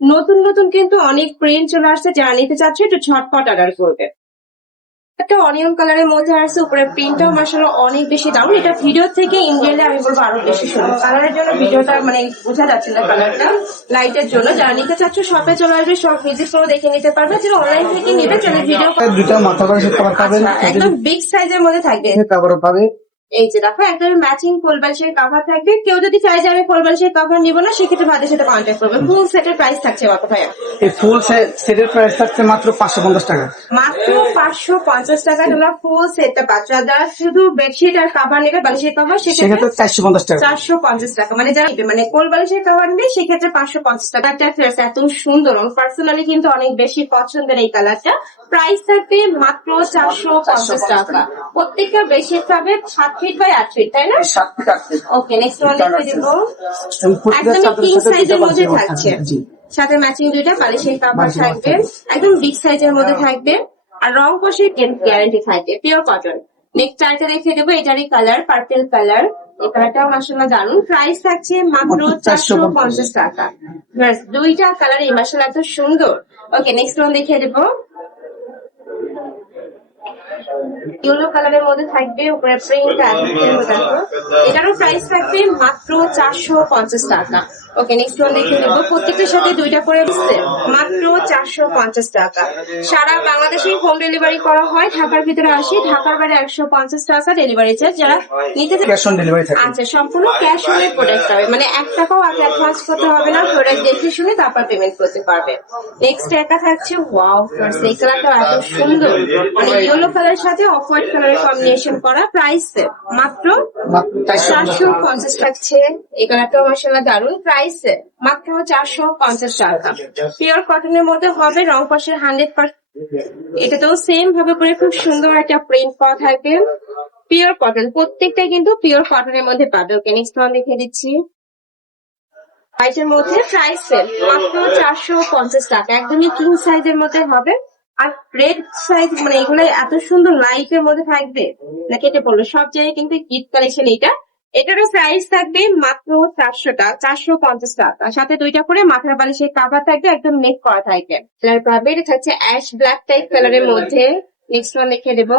নতুন নতুন কিন্তু অনেক প্রিন্ট চলে আসছে, যারা নিতে চাচ্ছে একটু ঝটপট অর্ডার করবে। একটা অনিয়ন কালারের মধ্যে আসছে, উপরে প্রিন্টটাও মাশাআল্লাহ অনেক বেশি দারুণ। এটা ভিডিও থেকে ইনরিয়েলে আমি বলবো আরো বেশি সুন্দর। কালারের জন্য ভিডিওটা মানে বোঝা যাচ্ছে না কালারটা, লাইটের জন্য। যারা নিতে চাচ্ছ শপে চলে আসবে, সব ভিজিট করে দেখে নিতে পারবে। যারা অনলাইন থেকে নিবে চলে ভিডিও দুটো মাথা করে কভার পাবেন, একদম বিগ সাইজের মধ্যে থাকবে। কভার পাবে। এই যে দেখো একদম ম্যাচিং কোলবালিশের কভার থাকবে। কেউ যদি চাই যে আমি কোলবালিশের কভার নিব না, সেক্ষেত্রে ভাইদের সাথে কন্ট্যাক্ট করবে। ফুল সেটের প্রাইস থাকছে কত ভাইয়া? এই ফুল সেটের প্রাইস থাকছে মাত্র 550 টাকা। মাত্র 550 টাকা তোমরা ফুল সেটটা পাচ্ছ। আর যারা শুধু বেডশিট আর কভার নেবে, বালিশের কভার, সেক্ষেত্রে 450 টাকা। 450 টাকা। মানে যারা নেবে মানে কোল বালিশের কভার নেবে সেক্ষেত্রে 550 টাকা। এত সুন্দর, পার্সোনালি কিন্তু অনেক বেশি পছন্দের এই কালারটা। প্রাইস থাকবে মাত্র 450 টাকা। প্রত্যেকটা বেডশিট পাবে 7 ফিট বাই 8 ফিট, তাই না? 7 থেকে 8 ফিট। ওকে, নেক্সট ওয়ান দেখে দেবো। একদম কিং সাইজের মধ্যে থাকছে, সাথে ম্যাচিং দুইটা বালিশের কভার থাকবে, একদম বিগ সাইজের মধ্যে থাকবে। আর রং কষের গ্যারান্টি থাকবে, পিওর কটন। নেক্সট আরেকটা দেখে দেবো, এটারই কালার পার্পল কালার। এই কালারটাও মাশাআল্লাহ দারুন। প্রাইস থাকছে মাত্র 450 টাকা। দুইটা কালার এই মাশাআল্লাহ এত সুন্দর। ওকে, নেক্সট ওয়ান দেখিয়ে দেবো। ইয়েলো কালারের মধ্যে থাকবে, উপরে প্রিন্ট দেখো। এটারও প্রাইস থাকবে মাত্র 450 টাকা। ওকে, নেক্সট ওয়ান দেখে নেবো। প্রত্যেকটার সাথে দুইটা করে দিচ্ছে, মাত্র 450 টাকা। সারা বাংলাদেশে হোম ডেলিভারি করা হয়। ঢাকার ভিতরে আসি, ঢাকার বাইরে 150 টাকা ডেলিভারি চার্জ। যারা নিতে ক্যাশ অন ডেলিভারি থাকে। আচ্ছা, সম্পূর্ণ ক্যাশ অনে প্রোডাক্ট পাবে, মানে 1 টাকাও আগে অ্যাডভান্স করতে হবে না। প্রোডাক্ট দেখে শুনে তারপর পেমেন্ট করতে পারবে। নেক্সট একা থাকছে ওয়াও ফ্রেন্ডস, এই কালারটা এত সুন্দর, মানে ইয়েলো কালারের সাথে অফ হোয়াইট কালারের কম্বিনেশন করা। প্রাইস মাত্র 450 থাকছে। এই কালারটাও মাশাআল্লাহ দারুন। প্রাইস মাত্র 450 টাকা। পিওর কটনের মধ্যে হবে, রং কষের 100%। এটাতেও সেম ভাবে করে খুব সুন্দর একটা প্রিন্ট করা থাকবে। পিওর কটন, প্রত্যেকটাই কিন্তু পিওর কটনের মধ্যে পাবে। ওকে, নেক্সট ওয়ান দেখিয়ে দিচ্ছি। হোয়াইটের মধ্যে প্রাইস মাত্র 450 টাকা। একদমই কিং সাইজের মধ্যে হবে। আর রেড সাইজ, মানে এগুলো এত সুন্দর লাইটের মধ্যে থাকবে না, কেটে পড়লো। সব জায়গায় কিন্তু ঈদ কালেকশন এটা। এটারও প্রাইস থাকবে মাত্র 400 টাকা, 450 টাকা। সাথে দুইটা করে মাথার বালিশের কাভার থাকবে, একদম নেক করা থাকবে। কালার পাবে, এটা থাকছে অ্যাশ ব্ল্যাক টাইপ কালারের মধ্যে। নেক্সট ওয়ান দেখে দেবো।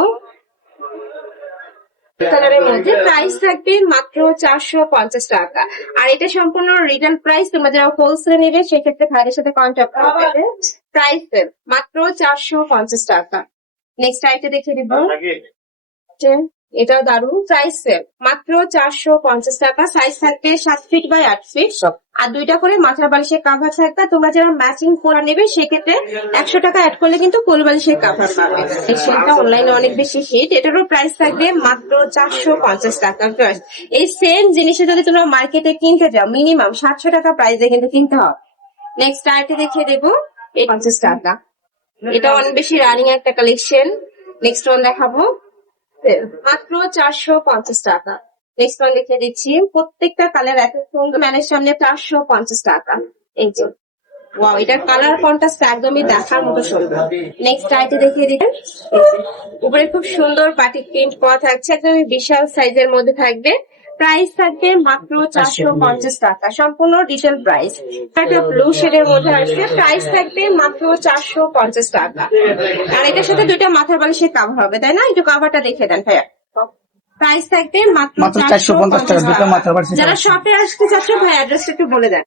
কালারের মধ্যে প্রাইস থাকবে মাত্র 450 টাকা। আর এটা সম্পূর্ণ রিটেল প্রাইস। তোমরা যারা হোলসেল নেবে সেক্ষেত্রে ভাইয়ের সাথে কন্ট্যাক্ট করবে। প্রাইস মাত্র 450 টাকা। নেক্সট আইটেম দেখে দিব, এটাও দারুন। প্রাইস মাত্র 450 টাকা। সাইজ থাকবে 7 ফিট বাই 8 ফিট। আর দুইটা করে মাথার বালিশের কাভার থাকবে। তোমরা যারা ম্যাচিং করা নেবে সেক্ষেত্রে 100 টাকা অ্যাড করলে কিন্তু কোল বালিশের কাভার পাবে। সেটা অনলাইনে অনেক বেশি হিট। এটারও প্রাইস থাকবে মাত্র 450 টাকা। এই সেম জিনিসে যদি তোমরা মার্কেটে কিনতে যাও মিনিমাম 700 টাকা প্রাইসে কিন্তু কিনতে হবে। নেক্সট আইটেম দেখিয়ে দেবো, 50 টাকা। এটা অনেক বেশি রানিং একটা কালেকশন। নেক্সট ওয়ান দেখাবো, মাত্র 450 টাকা। নেক্সট ওয়ান দেখিয়ে দিচ্ছি। প্রত্যেকটা কালার এত সুন্দর, ম্যানের সামনে 450 টাকা। এই যে ওয়াও, এটার কালার কন্ট্রাস্ট একদমই দেখার মতো সুন্দর। নেক্সট আইটেম দেখিয়ে দিচ্ছি। উপরে খুব সুন্দর বাটিক প্রিন্ট করা থাকছে, একদমই বিশাল সাইজের মধ্যে থাকবে। প্রাইস থাকবে মাত্র 450 টাকা, সম্পূর্ণ রিটেল প্রাইস। একটা ব্লু শেডের মধ্যে আসছে, প্রাইস থাকবে মাত্র 450 টাকা। আর এটার সাথে দুইটা মাথার বালিশের কাভার হবে, তাই না? একটু কাভারটা দেখে দেন ভাইয়া। প্রাইস থাকবে মাত্র 450 টাকা। দুটো মাথার বালিশ। যারা শপে আসতে চাচ্ছ ভাই অ্যাড্রেসটা একটু বলে দেন।